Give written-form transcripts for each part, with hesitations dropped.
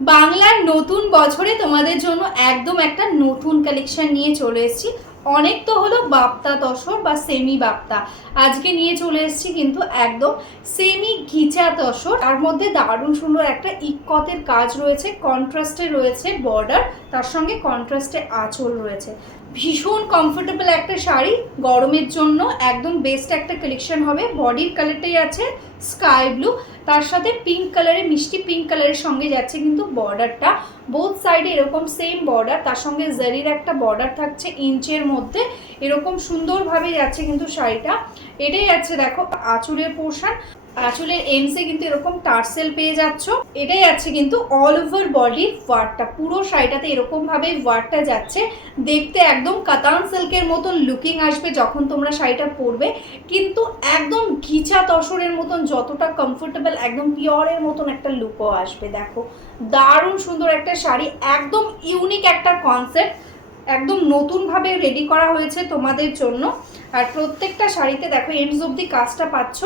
বাংলার নতুন বছরে তোমাদের জন্য একদম একটা নতুন কালেকশন নিয়ে চলে এসেছি। অনেক তো হলো বাপ্তা তসর বা সেমি বাপ্তা, আজকে নিয়ে চলে এসেছি কিন্তু একদম সেমি ঘিচা তসর। তার মধ্যে দারুণ সুন্দর একটা ইক্কতের কাজ রয়েছে, কন্ট্রাস্টে রয়েছে বর্ডার, তার সঙ্গে কন্ট্রাস্টে আঁচল রয়েছে। ভীষণ কমফোর্টেবল একটা শাড়ি, গরমের জন্য একদম বেস্ট একটা কালেকশন হবে। বডির কালারটাই আছে স্কাই ব্লু, তার সাথে পিঙ্ক কালারের, মিষ্টি পিঙ্ক কালারের সঙ্গে যাচ্ছে কিন্তু বর্ডারটা, বোথ সাইডে এরকম সেম বর্ডার, তার সঙ্গে জারির একটা বর্ডার থাকছে ইঞ্চের মধ্যে, এরকম সুন্দরভাবে যাচ্ছে কিন্তু শাড়িটা। এটাই যাচ্ছে দেখো আঁচলের পোর্শন, আঁচলের এন্ডসে কিন্তু এরকম টার্সেল পেয়ে যাচ্ছ। এটাই আছে কিন্তু অল ওভার বডির ওয়ার্কটা, পুরো শাড়িটাতে এরকম ভাবে ওয়ার্কটা যাচ্ছে। দেখতে একদম কাতান সিল্কের মতন লুকিং আসবে যখন তোমরা শাড়িটা পরবে, কিন্তু একদম ঘিচা তসরের মতন যতটা কমফোর্টেবল, একদম পিওরের মতন একটা লুকও আসবে। দেখো দারুণ সুন্দর একটা শাড়ি, একদম ইউনিক একটা কনসেপ্ট, একদম নতুনভাবে রেডি করা হয়েছে তোমাদের জন্য। আর প্রত্যেকটা শাড়িতে দেখো এন্ডস অব্দি কাজটা পাচ্ছ।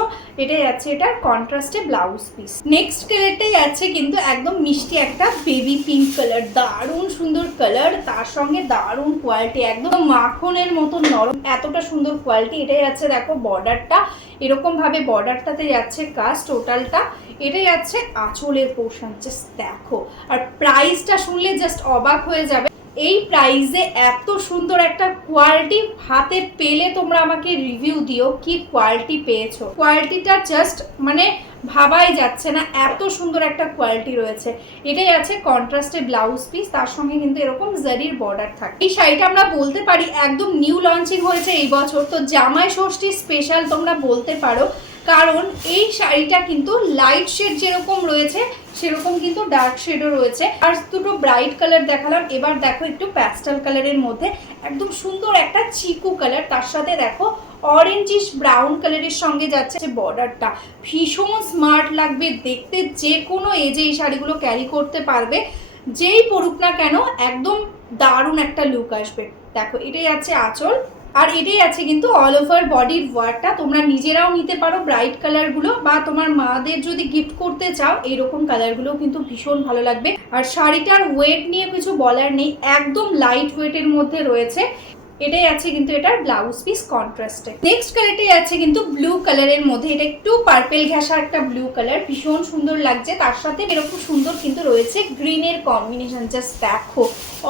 এটাই আছে এটার কন্ট্রাস্টে ব্লাউজ পিস। নেক্সট কালারটাই আছে কিন্তু একদম মিষ্টি একটা বেবি পিঙ্ক কালার, দারুণ সুন্দর কালার, তার সঙ্গে দারুণ কোয়ালিটি, একদম মাখনের মতো নরম, এতটা সুন্দর কোয়ালিটি। এটাই আছে দেখো বর্ডারটা, এরকম ভাবে বর্ডারটাতে যাচ্ছে কাজ টোটালটা। এটাই আছে আঁচলের পোর্শন, জাস্ট দেখো। আর প্রাইসটা শুনলে জাস্ট অবাক হয়ে যাবে, এই প্রাইসে এত সুন্দর একটা কোয়ালিটি হাতে পেলে তোমরা আমাকে রিভিউ দিও কি কোয়ালিটি পেয়েছো। কোয়ালিটিটা জাস্ট মানে ভাবাই যাচ্ছে না, এত সুন্দর একটা কোয়ালিটি রয়েছে। এটাই আছে কন্ট্রাস্টে ব্লাউজ পিস, তার সঙ্গে কিন্তু এরকম জারির বর্ডার থাকে। এই শাড়িটা আমরা বলতে পারি একদম নিউ লঞ্চিং হয়েছে এই বছর, তো জামাই ষষ্ঠী স্পেশাল তোমরা বলতে পারো, কারণ এই শাড়িটা কিন্তু লাইট শেড যেরকম রয়েছে সেরকম কিন্তু ডার্ক শেডও রয়েছে। আর দুটো ব্রাইট কালার দেখালাম, এবার দেখো একটু প্যাস্টেল কালারের মধ্যে একদম সুন্দর একটা চিকু কালার, তার সাথে দেখো অরেঞ্জিশ ব্রাউন কালারের সঙ্গে যাচ্ছে বর্ডারটা। ভীষণ স্মার্ট লাগবে দেখতে, যে কোনো এজে এই শাড়িগুলো ক্যারি করতে পারবে, যেই পরুক না কেন একদম দারুণ একটা লুক আসবে। দেখো এটাই আছে আঁচল, আর এটাই আছে কিন্তু অল ওভার বডির ওয়ার্কটা। তোমরা নিজেরাও নিতে পারো ব্রাইট কালারগুলো, বা তোমার মাদের যদি গিফট করতে চাও এইরকম কালারগুলো কিন্তু ভীষণ ভালো লাগবে। আর শাড়িটার ওয়েট নিয়ে কিছু বলার নেই, একদম লাইট ওয়েটের মধ্যে রয়েছে। এটাই আছে কিন্তু এটার ব্লাউজ পিস কন্ট্রাস্টে। নেক্সট কালারটাই আছে কিন্তু ব্লু কালারের মধ্যে, এটা একটু পার্পেল ঘেঁষা একটা ব্লু কালার, ভীষণ সুন্দর লাগছে। তার সাথে এরকম সুন্দর কিন্তু রয়েছে গ্রিনের কম্বিনেশন, জাস্ট দেখো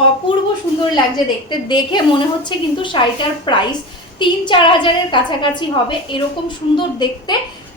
অপূর্ব সুন্দর লাগছে দেখতে। দেখে মনে হচ্ছে কিন্তু শাড়িটার প্রাইস 3-4 হাজারের কাছাকাছি হবে, এরকম সুন্দর দেখতে,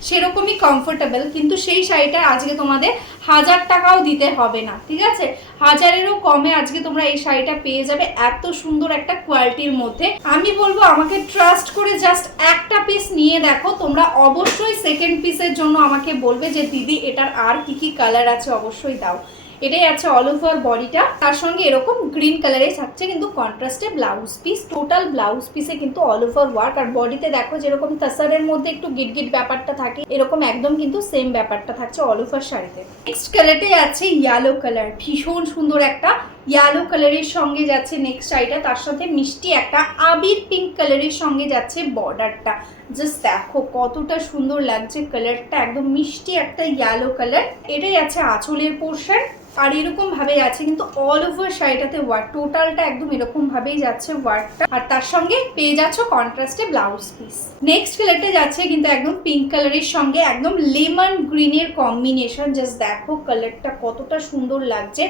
সেরকমই কমফোর্টেবল। কিন্তু সেই শাড়িটা আজকে তোমাদের 1000 টাকাও দিতে হবে না, ঠিক আছে? 1000-এরও কমে আজকে তোমরা এই শাড়িটা পেয়ে যাবে এত সুন্দর একটা কোয়ালিটির মধ্যে। আমি বলবো আমাকে ট্রাস্ট করে জাস্ট একটা পিস নিয়ে দেখো, তোমরা অবশ্যই সেকেন্ড পিসের জন্য আমাকে বলবে যে দিদি এটার আর কি কি কালার আছে অবশ্যই দাও। এটাই আছে অল ওভার বডিটা, তার সঙ্গে এরকম গ্রিন কালারে থাকছে কিন্তু কন্ট্রাস্টে ব্লাউজ পিস। টোটাল ব্লাউজ পিসে কিন্তু অল ওভার ওয়ার্ক, আর বডিতে দেখো যেরকম তাসারের মধ্যে একটু গিট গিট ব্যাপারটা থাকে, এরকম একদম কিন্তু সেম ব্যাপারটা থাকছে অল ওভার শাড়িতে। নেক্সট কালারটাই আছে ইয়েলো কালার, ভীষণ সুন্দর একটা ইয়েলো কালারের সঙ্গে যাচ্ছে নেক্সট শাড়িটা, তার সাথে মিষ্টি একটা আবির পিঙ্ক কালারের সঙ্গে যাচ্ছে বর্ডারটা। জাস্ট দেখো কতটা সুন্দর লাগছে কালারটা, একদম মিষ্টি একটা ইয়েলো কালার। এটাই আছে আঁচলের পোর্শন, আর এরকম ভাবে আছে কিন্তু অল ওভার শাড়িটাতে ওয়ার্ক, টোটালটা একদম এরকম ভাবেই যাচ্ছে ওয়ার্কটা, আর তার সঙ্গে পেয়ে যাচ্ছ কন্ট্রাস্টে ব্লাউজ পিস। নেক্সট কালারটা যাচ্ছে কিন্তু একদম পিঙ্ক কালারের সঙ্গে একদম লেমন গ্রিনের কম্বিনেশন, জাস্ট দেখো কালারটা কতটা সুন্দর লাগছে।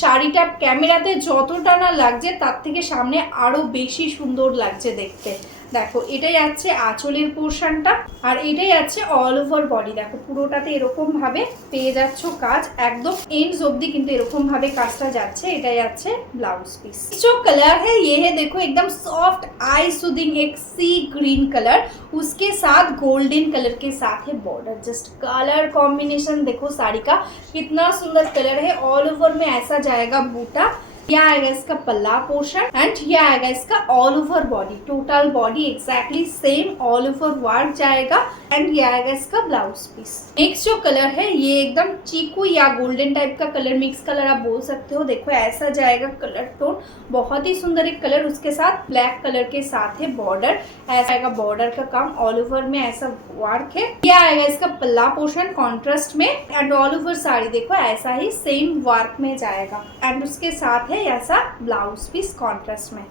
শাড়িটা ক্যামেরাতে যতটা না লাগছে তার থেকে সামনে আরো বেশি সুন্দর লাগছে দেখতে। দেখো এটাই আছে আঁচলের পোর্শনটা, আর এটাই আছে অল ওভার বডি। দেখো পুরোটাতে এরকম ভাবে পেয়ে যাচ্ছ কাজ, একদম এন্ডস অব্দি কিন্তু এরকম ভাবে কাজটা যাচ্ছে। এটাই আছে ब्लाउज पीस। जो कलर है ये है देखो एकदम सॉफ्ट आई सूदिंग एक सी ग्रीन कलर, उसके साथ गोल्डन कलर के साथ है बॉर्डर। जस्ट कलर कॉम्बिनेशन देखो साड़ी का कितना सुंदर कलर है, ऑल ओवर में ऐसा जाएगा बूटा। ये आएगा इसका पल्ला पोर्शन एंड ये आएगा इसका all over body, total body exactly same all over work जाएगा एंड ये आएगा इसका ब्लाउज पीस। नेक्स्ट जो कलर है ये एकदम चीकू या गोल्डन टाइप का कलर, मिक्स कलर आप बोल सकते हो। देखो ऐसा जाएगा कलर टोन, बहुत ही सुंदर एक कलर, उसके साथ ब्लैक कलर के साथ है बॉर्डर, ऐसा आएगा बॉर्डर का काम, ऑल ओवर में ऐसा वर्क है। ये आएगा इसका पल्ला पोर्शन कॉन्ट्रास्ट में एंड ऑल ओवर साड़ी देखो ऐसा ही सेम वर्क में जाएगा एंड उसके साथ है ऐसा ब्लाउज पीस कॉन्ट्रास्ट में।